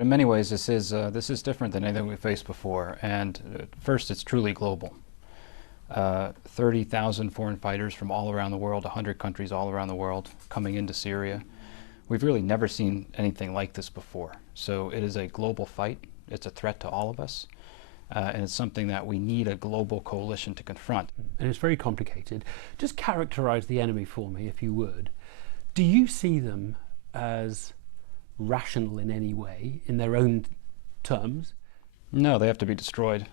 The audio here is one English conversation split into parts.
In many ways, this is different than anything we've faced before. And first, it's truly global. 30,000 foreign fighters from all around the world, 100 countries all around the world coming into Syria. We've really never seen anything like this before. So it is a global fight. It's a threat to all of us. And it's something that we need a global coalition to confront. And it's very complicated. Just characterize the enemy for me, if you would. Do you see them as rational in any way, in their own terms? No, they have to be destroyed.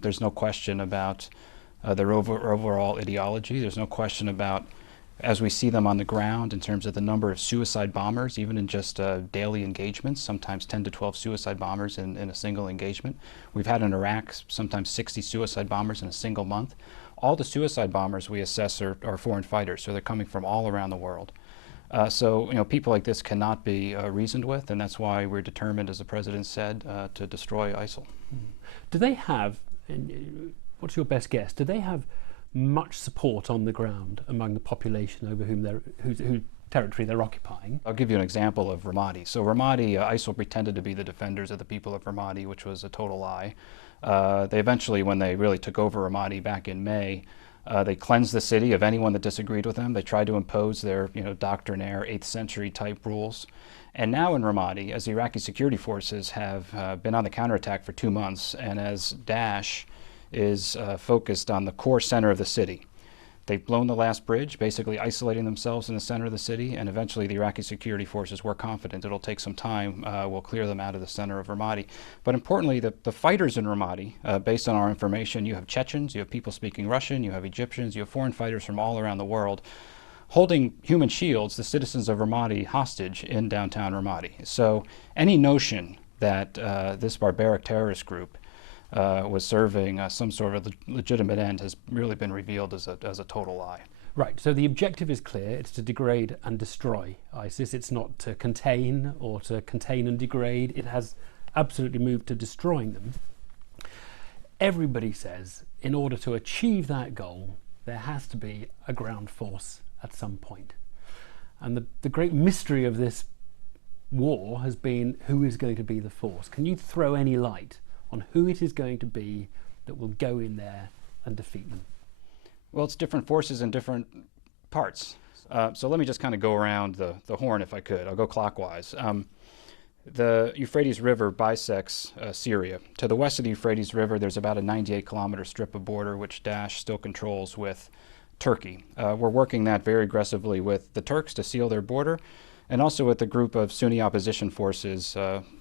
There's no question about their overall ideology. There's no question about, as we see them on the ground, in terms of the number of suicide bombers, even in just daily engagements, sometimes 10 to 12 suicide bombers in a single engagement. We've had in Iraq sometimes 60 suicide bombers in a single month. All the suicide bombers we assess are foreign fighters, so they're coming from all around the world. So, people like this cannot be reasoned with, and that's why we're determined, as the President said, to destroy ISIL. Do they have, what's your best guess, do they have much support on the ground among the population over whose territory they're occupying? I'll give you an example of Ramadi. So Ramadi, ISIL pretended to be the defenders of the people of Ramadi, which was a total lie. They eventually, when they really took over Ramadi back in May, they cleansed the city of anyone that disagreed with them. They tried to impose their, doctrinaire 8th century type rules. And now in Ramadi, as the Iraqi security forces have been on the counterattack for 2 months, and as Daesh is focused on the core center of the city, they've blown the last bridge, basically isolating themselves in the center of the city, and eventually the Iraqi security forces were confident it'll take some time. We'll clear them out of the center of Ramadi. But importantly, the fighters in Ramadi, based on our information, you have Chechens, you have people speaking Russian, you have Egyptians, you have foreign fighters from all around the world, holding human shields, the citizens of Ramadi, hostage in downtown Ramadi. So any notion that this barbaric terrorist group was serving some sort of legitimate end has really been revealed as a total lie. Right, so the objective is clear. It's to degrade and destroy ISIS. It's not to contain or to contain and degrade. It has absolutely moved to destroying them. Everybody says in order to achieve that goal, there has to be a ground force at some point. And the great mystery of this war has been who is going to be the force. Can you throw any light on who it is going to be that will go in there and defeat them? Well, it's different forces in different parts. So let me just kind of go around the horn if I could. I'll go clockwise. The Euphrates River bisects Syria. To the west of the Euphrates River, there's about a 98-kilometer strip of border which Daesh still controls with Turkey. We're working that very aggressively with the Turks to seal their border, and also with a group of Sunni opposition forces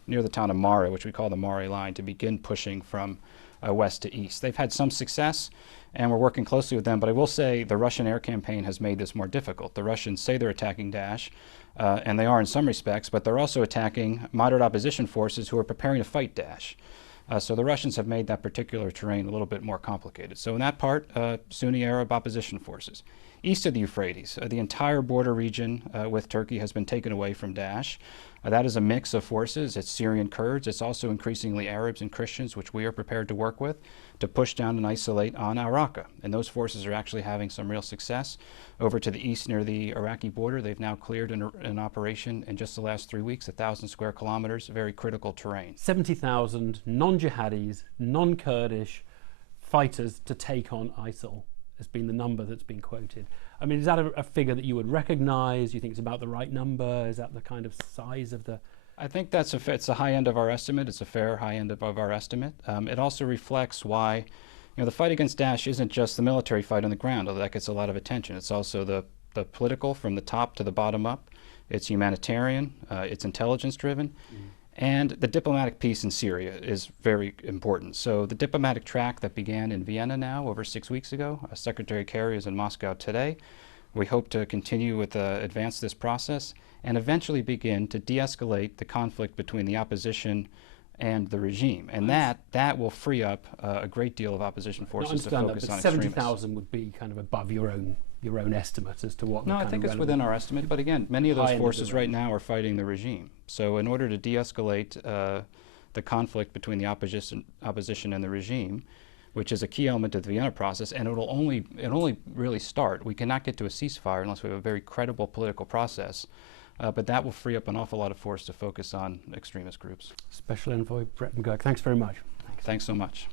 near the town of Mara, which we call the Mare Line, to begin pushing from west to east. They've had some success, and we're working closely with them, but I will say the Russian air campaign has made this more difficult. The Russians say they're attacking Daesh, and they are in some respects, but they're also attacking moderate opposition forces who are preparing to fight Daesh. So the Russians have made that particular terrain a little bit more complicated. So in that part, Sunni Arab opposition forces. East of the Euphrates, the entire border region with Turkey has been taken away from Daesh. That is a mix of forces. It's Syrian Kurds. It's also increasingly Arabs and Christians, which we are prepared to work with to push down and isolate on al-Raqqa. And those forces are actually having some real success. Over to the east near the Iraqi border, they've now cleared an operation in just the last 3 weeks, 1,000 square kilometers, very critical terrain. 70,000 non-jihadis, non-Kurdish fighters to take on ISIL has been the number that's been quoted. I mean, is that a figure that you would recognize? Do you think it's about the right number? Is that the kind of size of the... I think it's the high end of our estimate. It's a fair high end of our estimate. It also reflects why, the fight against Daesh isn't just the military fight on the ground, although that gets a lot of attention. It's also the political, from the top to the bottom up. It's humanitarian. It's intelligence driven. And the diplomatic piece in Syria is very important. So the diplomatic track that began in Vienna now over 6 weeks ago, Secretary Kerry is in Moscow today. We hope to continue with advance this process and eventually begin to de-escalate the conflict between the opposition and the regime. And that will free up a great deal of opposition forces to focus on extremists. 70,000 would be kind of above your own estimate as to what... No, I think it's within our estimate, but again, many of those forces right now are fighting the regime. So in order to de-escalate the conflict between the opposition and the regime, which is a key element of the Vienna process, and it'll only really start. We cannot get to a ceasefire unless we have a very credible political process. but that will free up an awful lot of force to focus on extremist groups. Special Envoy Brett McGurk, thanks very much. Thanks so much.